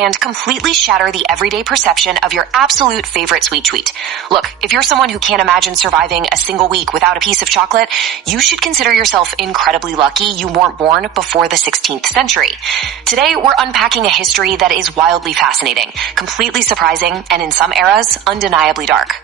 and completely shatter the everyday perception of your absolute favorite sweet treat. Look, if you're someone who can't imagine surviving a single week without a piece of chocolate, you should consider yourself incredibly lucky you weren't born before the 16th century. Today, we're unpacking a history that is wildly fascinating, completely surprising, and in some eras, undeniably dark.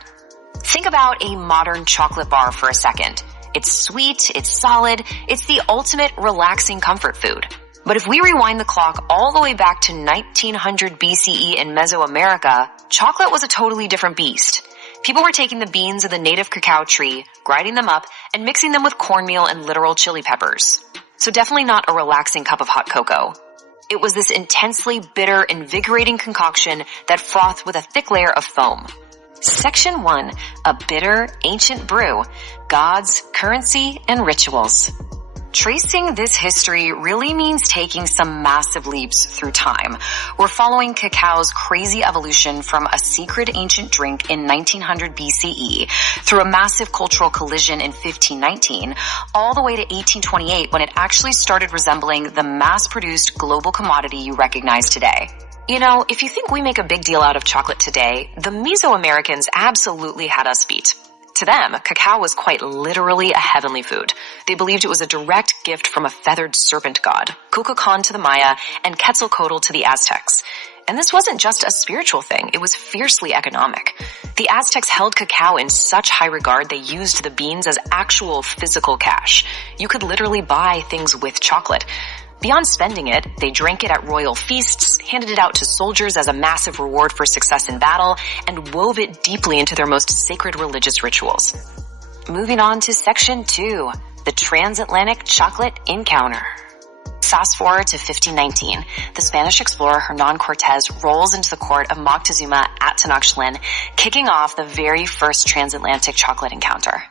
Think about a modern chocolate bar for a second. It's sweet, it's solid, it's the ultimate relaxing comfort food. But if we rewind the clock all the way back to 1900 BCE in Mesoamerica, chocolate was a totally different beast. People were taking the beans of the native cacao tree, grinding them up, and mixing them with cornmeal and literal chili peppers. So definitely not a relaxing cup of hot cocoa. It was this intensely bitter, invigorating concoction that frothed with a thick layer of foam. Section 1, a bitter, ancient brew, gods, currency, and rituals. Tracing this history really means taking some massive leaps through time. We're following cacao's crazy evolution from a secret ancient drink in 1900 BCE through a massive cultural collision in 1519, all the way to 1828 when it actually started resembling the mass-produced global commodity you recognize today. You know, if you think we make a big deal out of chocolate today, the Mesoamericans absolutely had us beat. To them, cacao was quite literally a heavenly food. They believed it was a direct gift from a feathered serpent god, Kukulkan to the Maya, and Quetzalcoatl to the Aztecs. And this wasn't just a spiritual thing, it was fiercely economic. The Aztecs held cacao in such high regard they used the beans as actual physical cash. You could literally buy things with chocolate. Beyond spending it, they drank it at royal feasts, handed it out to soldiers as a massive reward for success in battle, and wove it deeply into their most sacred religious rituals. Moving on to Section 2, the transatlantic chocolate encounter. Fast forward to 1519, the Spanish explorer Hernan Cortez rolls into the court of Moctezuma at Tenochtitlan, kicking off the very first transatlantic chocolate encounter.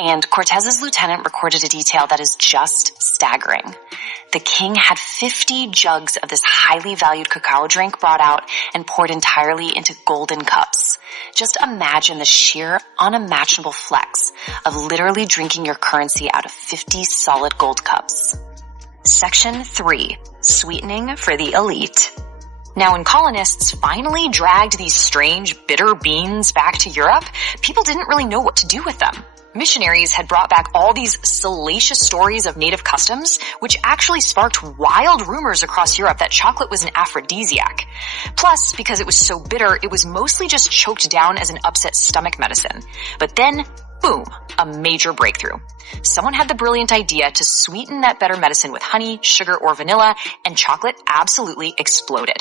And Cortez's lieutenant recorded a detail that is just staggering. The king had 50 jugs of this highly valued cacao drink brought out and poured entirely into golden cups. Just imagine the sheer, unimaginable flex of literally drinking your currency out of 50 solid gold cups. Section 3, sweetening for the elite. Now, when colonists finally dragged these strange, bitter beans back to Europe, people didn't really know what to do with them. Missionaries had brought back all these salacious stories of native customs, which actually sparked wild rumors across Europe that chocolate was an aphrodisiac. Plus, because it was so bitter, it was mostly just choked down as an upset stomach medicine. But then, boom, a major breakthrough. Someone had the brilliant idea to sweeten that better medicine with honey, sugar, or vanilla, and chocolate absolutely exploded.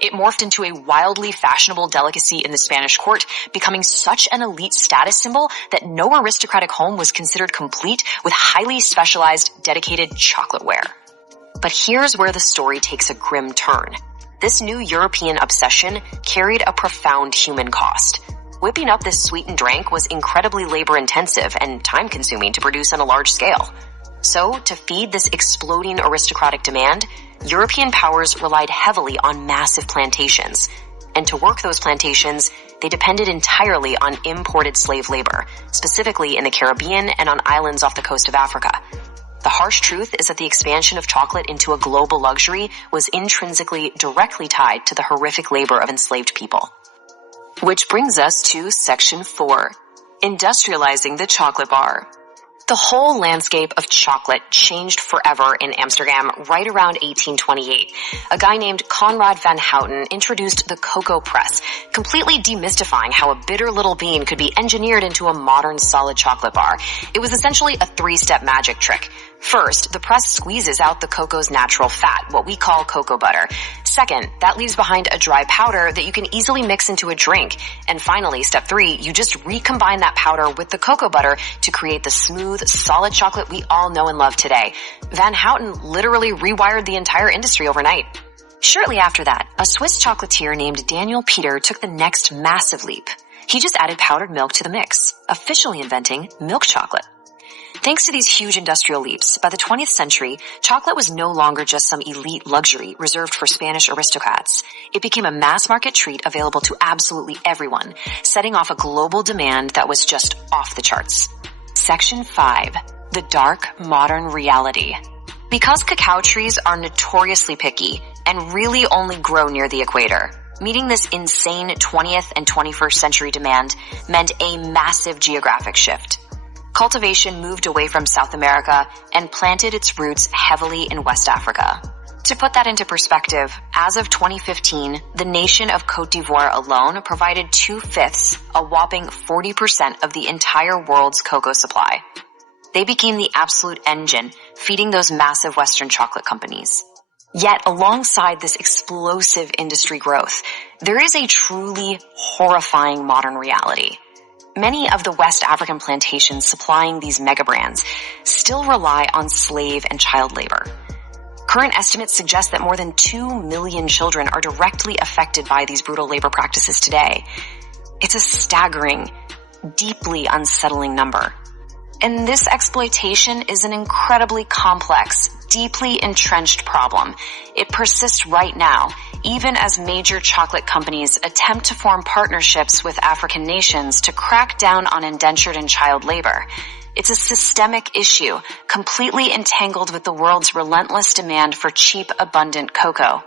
It morphed into a wildly fashionable delicacy in the Spanish court, becoming such an elite status symbol that no aristocratic home was considered complete with highly specialized, dedicated chocolateware. But here's where the story takes a grim turn. This new European obsession carried a profound human cost. Whipping up this sweetened drink was incredibly labor-intensive and time-consuming to produce on a large scale. So, to feed this exploding aristocratic demand, European powers relied heavily on massive plantations. And to work those plantations, they depended entirely on imported slave labor, specifically in the Caribbean and on islands off the coast of Africa. The harsh truth is that the expansion of chocolate into a global luxury was intrinsically directly tied to the horrific labor of enslaved people. Which brings us to Section 4, industrializing the chocolate bar. The whole landscape of chocolate changed forever in Amsterdam right around 1828. A guy named Conrad van Houten introduced the cocoa press, completely demystifying how a bitter little bean could be engineered into a modern solid chocolate bar. It was essentially a three-step magic trick. First, the press squeezes out the cocoa's natural fat, what we call cocoa butter. Second, that leaves behind a dry powder that you can easily mix into a drink. And finally, step 3, you just recombine that powder with the cocoa butter to create the smooth, solid chocolate we all know and love today. Van Houten literally rewired the entire industry overnight. Shortly after that, a Swiss chocolatier named Daniel Peter took the next massive leap. He just added powdered milk to the mix, officially inventing milk chocolate. Thanks to these huge industrial leaps, by the 20th century, chocolate was no longer just some elite luxury reserved for Spanish aristocrats. It became a mass-market treat available to absolutely everyone, setting off a global demand that was just off the charts. Section 5. The dark modern reality. Because cacao trees are notoriously picky and really only grow near the equator, meeting this insane 20th and 21st century demand meant a massive geographic shift. Cultivation moved away from South America and planted its roots heavily in West Africa. To put that into perspective, as of 2015, the nation of Côte d'Ivoire alone provided 2/5, a whopping 40% of the entire world's cocoa supply. They became the absolute engine, feeding those massive Western chocolate companies. Yet, alongside this explosive industry growth, there is a truly horrifying modern reality. Many of the West African plantations supplying these mega brands still rely on slave and child labor. Current estimates suggest that more than 2 million children are directly affected by these brutal labor practices today. It's a staggering, deeply unsettling number. And this exploitation is an incredibly complex, deeply entrenched problem. It persists right now, even as major chocolate companies attempt to form partnerships with African nations to crack down on indentured and child labor. It's a systemic issue, completely entangled with the world's relentless demand for cheap, abundant cocoa.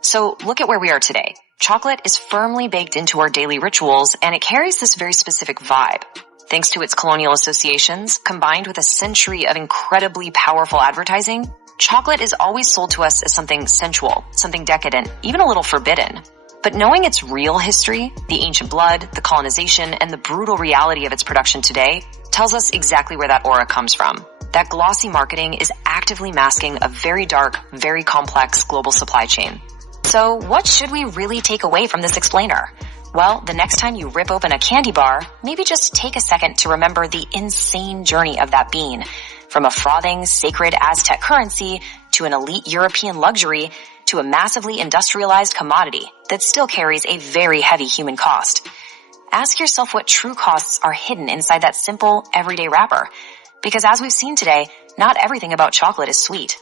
So look at where we are today. Chocolate is firmly baked into our daily rituals, and it carries this very specific vibe. Thanks to its colonial associations, combined with a century of incredibly powerful advertising, chocolate is always sold to us as something sensual, something decadent, even a little forbidden. But knowing its real history, the ancient blood, the colonization, and the brutal reality of its production today, tells us exactly where that aura comes from. That glossy marketing is actively masking a very dark, very complex global supply chain. So what should we really take away from this explainer? Well, the next time you rip open a candy bar, maybe just take a second to remember the insane journey of that bean. From a frothing, sacred Aztec currency to an elite European luxury to a massively industrialized commodity that still carries a very heavy human cost. Ask yourself what true costs are hidden inside that simple, everyday wrapper. Because as we've seen today, not everything about chocolate is sweet.